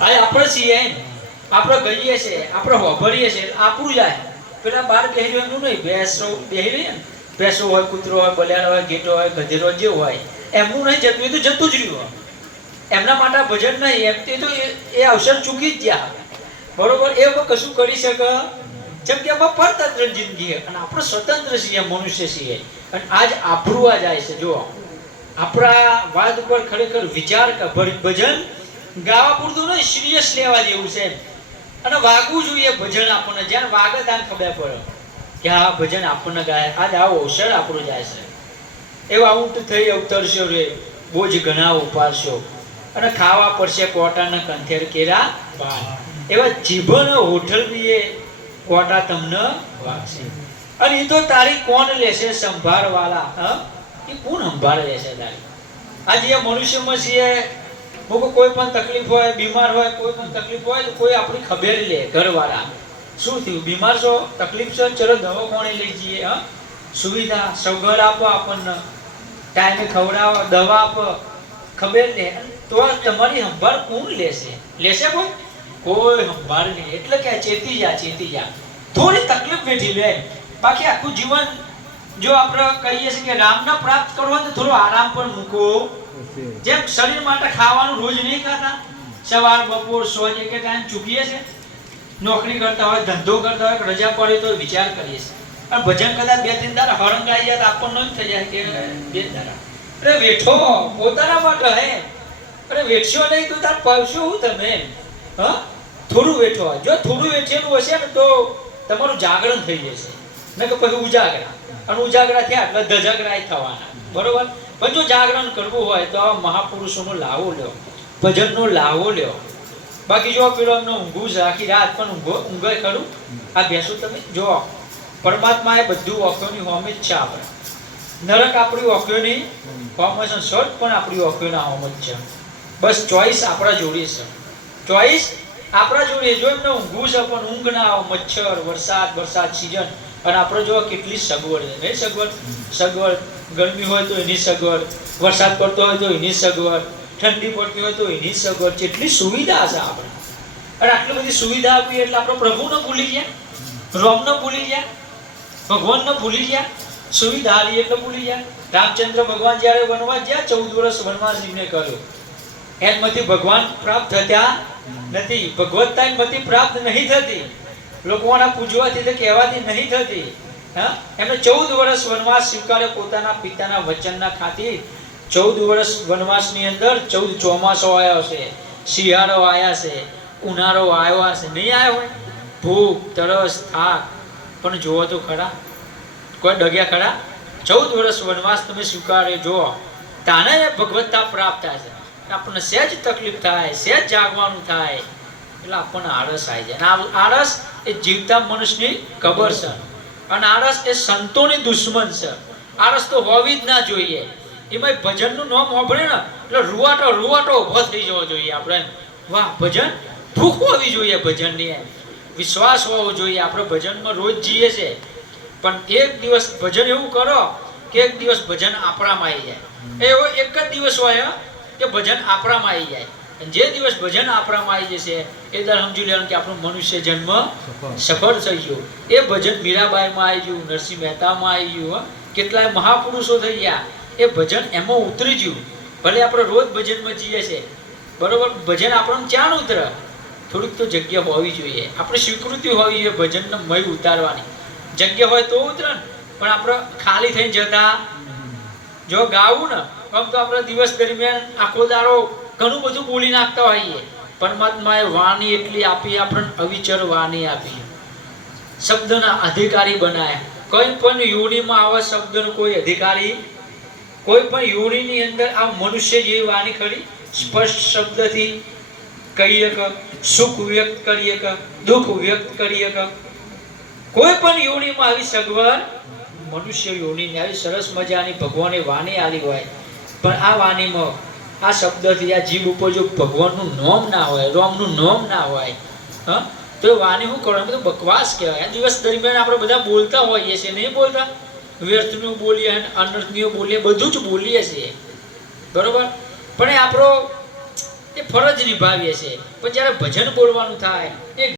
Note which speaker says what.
Speaker 1: આ આપણે છીએ આપણે ગઈએ છે, આપણે હોભરીએ છે, આપણું જાય પેલા બાર બેહી રહ્યો એમનું નહીં, ભેંસો બેહી ને, ભેંસો હોય, કૂતરો હોય બલિયાળ હોય, ઘેટો હોય ગધેરો જે હોય. એમનું નહીં જતું, એ તો જતું જ રહ્યું એમના માટે ભજન નહીં, એમ તે તો એ- અવસર ચૂકી જ ગયા. બરોબર, એ કશું કરી શકે? જેમ કે એમાં પરતંત્ર જિંદગી. અને આપણે સ્વતંત્ર છીએ, મનુષ્ય છીએ. અને આજ આપણું આ જાય છે જો આપણા વાત ઉપર ખરેખર વિચાર કે ભજન ગાવા પૂરતું નહીં, સિરિયસ લેવા જેવું છે અને વાગવું જોઈએ ભજન આપણને. જ્યારે વાગે ત્યાં ખબર પડે કે આ ભજન આપણને ગાય. આજ આવો અવસર આપણું જાય છે. એવા ઊંટ થઈ અવતરશો રે, બોજ ઘણા ઉપાડશો. અને ખાવા પડશે કોટાના કંથેર કેરા એવા જીભન હોઠલ બી એ કોટા તમને વાગશે. અને એ તો તારી કોણ લેશે? સંભાળ વાળા હ? એ કોણ સંભાળ લેશે તારી? આજે મનુષ્યમાં છીએ મૂકો કોઈ પણ તકલીફ હોય, બીમાર હોય, કોઈ પણ તકલીફ હોય, તો કોઈ આપણી ખબર લે, ઘરવાળા. શું થયું? બીમાર છો? તકલીફ છે? ચલો કોણે લઈ જઈએ, હા? સુવિધા, સગવડ આપો આપણને. ટાઈમે ખવડાવો, દવા આપો. ખબર લે. તો તમારી સંભાળ કોણ લેશે? લેશે કોઈ? કોઈ સંભાળ નહીં. એટલે કે ચેતી જા ચેતી જા. થોડી તકલીફ વેઠી લે બાકી આખું જીવન જો આપણે કહીએ છીએ કે રામને પ્રાપ્ત કરવા તો થોડો આરામ પણ મૂકો. જેમ શરીર માટે ખાવાનું રોજ નહીં ખાતા સવાર બપોર સોજ એક ટાઈમ ચૂકીએ છે નોકરી કરતા હોય ધંધો કરતા હોય રજા પડે તો વિચાર કરીએ છીએ. અને ભજન કદાચ બે ત્રણ દાડા આવી જાય તો આપણને એમ થઈ જાય કે બે દાડા અરે વેઠો પોતાના માટે હે. અરે વેઠશો નહીં તો તાર પાવશો હું તમે? હ? થોડું વેઠો. જો થોડું વેઠેલું હશે ને તો તમારું જાગરણ થઈ જશે. ને કે પછી ઉજાગરા. અને ઉજાગરા થયા એટલે ધજાગરા થવાના. બરોબર? પણ જો જાગરણ કરવું હોય તો આ મહાપુરુષોનો લાવો લ્યો. ભજનનો લાવો લ્યો. બાકી જો પેલો એમનો ઊંઘું જ આખી રાત પણ ઊંઘો, ઊંઘે ખરું? આ બેસો તમે જો, પરમાત્માએ બધું ઓક્યોની હોમી જ છે આપણે નરક આપણી ઓક્યોની હોમ છે પણ આપણી ઓક્યોના હોમ જ છે. બસ ચોઈસ આપણા જોડે છે. ચોઈસ આપણા જોડે જો એમને ઊંઘું છે, પણ ઊંઘ ના મચ્છર વરસાદ વરસાદ સિઝન અને આપણે જો કેટલી સગવડ છે, નહીં સગવડ? સગવડ ગરમી હોય તો એની સગવડ, વરસાદ પડતો હોય તો એની સગવડ, ઠંડી પડતી હોય તો એની સગવડ કેટલી સુવિધા છે આપણે. અને આટલી બધી સુવિધા આપી એટલે આપણે પ્રભુને ભૂલી ગયા, રોમને ભૂલી ગયા, ભગવાનને ભૂલી ગયા, સુવિધા આવી એટલે ભૂલી ગયા. રામચંદ્ર ભગવાન જ્યારે વનવાસ ગયા, ચૌદ વર્ષ વનવાસ એમને કર્યો એનમાંથી ભગવાન પ્રાપ્ત થયા નથી ભગવત્તા મતી પ્રાપ્ત નહીં થતી. લોકોના પૂજવાથી તે કહેવાથી નહીં થતી. હા? એમણે ચૌદ વર્ષ વનવાસ સ્વીકાર્યો પોતાના પિતાના વચનના ખાतिर ચૌદ વર્ષ વનવાસની અંદર ચૌદ ચોમાસો આવ્યો છે. શિયાળો આવ્યા છે. ઉનાળો આવ્યો છે. નહીં આવ્યો હોય? ભૂખ, તરસ, થાક. પણ જુઓ તો ખરા. કોઈ ડગ્યા ખરા? ચૌદ વર્ષ વનવાસ તમે સ્વીકાર્યો જુઓ. તાને ભગવત્તા પ્રાપ્ત થાય છે. આપણને સહેજ તકલીફ થાય, સહેજ જાગવાનું થાય. એટલે આપણને આળસ આવી જાય. આળસ એ જીવતા મનુષ્યની કબર છે. અને આળસ એ સંતોની દુશ્મન છે. આળસ તો હોવી જ ના જોઈએ. એમાં ભજનનું નામ વાપરે ને, એટલે રૂવાટો રૂવાટો ઊભો થઈ જવો જોઈએ આપણે વાહ, ભજન ભૂખ હોવી જોઈએ ભજનની એમ. વિશ્વાસ હોવો જોઈએ. આપણે ભજનમાં રોજ જઈએ છે પણ એક દિવસ ભજન એવું કરો કે એક દિવસ ભજન આપણામાં આવી જાય. એવો એક જ દિવસ હોય કે ભજન આપણામાં આવી જાય. જે દિવસ ભજન આપણામાં આવી જશે એ દર સમજી લેવાનું કે આપણું મનુષ્ય જન્મ સફળ. થઈ ગયો. એ ભજન મીરાબાઈમાં આવી ગયું નરસિંહ મહેતામાં આવી ગયું હો. કેટલાય મહાપુરુષો થઈ ગયા. એ ભજન એમાં ઉતરી ગયું. ભલે આપણે રોજ ભજનમાં જઈએ છે બરોબર ભજન આપણને ક્યાં ઉતરે? થોડીક તો જગ્યા હોવી જોઈએ. આપણે સ્વીકૃતિ હોવી જોઈએ ભજનને મય ઉતારવાની. જગ્યા હોય તો ઉતરે ને પણ આપણે ખાલી થઈને જતા. જો ગાવું ને આમ તો આપણે દિવસ દરમિયાન આખો દાડો ઘણું બધું બોલી નાખતા હોઈએ. પરમાત્માએ વાણી એટલી આપી, આપણને અવિચર વાણી આપી. શબ્દના અધિકારી બનાયા. કોઈ પણ યોનિમાં આવા શબ્દનો કોઈ અધિકારી, કોઈ પણ યોનિની અંદર આ મનુષ્ય જેવી વાણી ખરી? સ્પષ્ટ શબ્દથી કહીએ કે, સુખ વ્યક્ત કરીએ કે, દુઃખ વ્યક્ત કરીએ કે. કોઈ પણ યોનિમાં આવી સગવડ, મનુષ્ય યોનિની આવી સરસ મજાની ભગવાને વાણી આવી હોય. પણ આ વાણીમાં આ શબ્દથી આ જીભ ઉપર જો ભગવાનનું નોમ ના હોય, રોમનું નોમ ના હોય, હા? તો વાણી શું કરવાનું બધું બકવાસ કહેવાય. આ દિવસ દરમિયાન આપણે બધા બોલતા હોઈએ છીએ, નહીં બોલતા? વ્યર્થનું બોલીએ અને અનર્થનું બોલીએ, બધું જ બોલીએ છીએ. બરોબર? પણ એ આપણો એ ફરજ નિભાવીએ છીએ. પણ જ્યારે ભજન બોલવાનું થાય, એ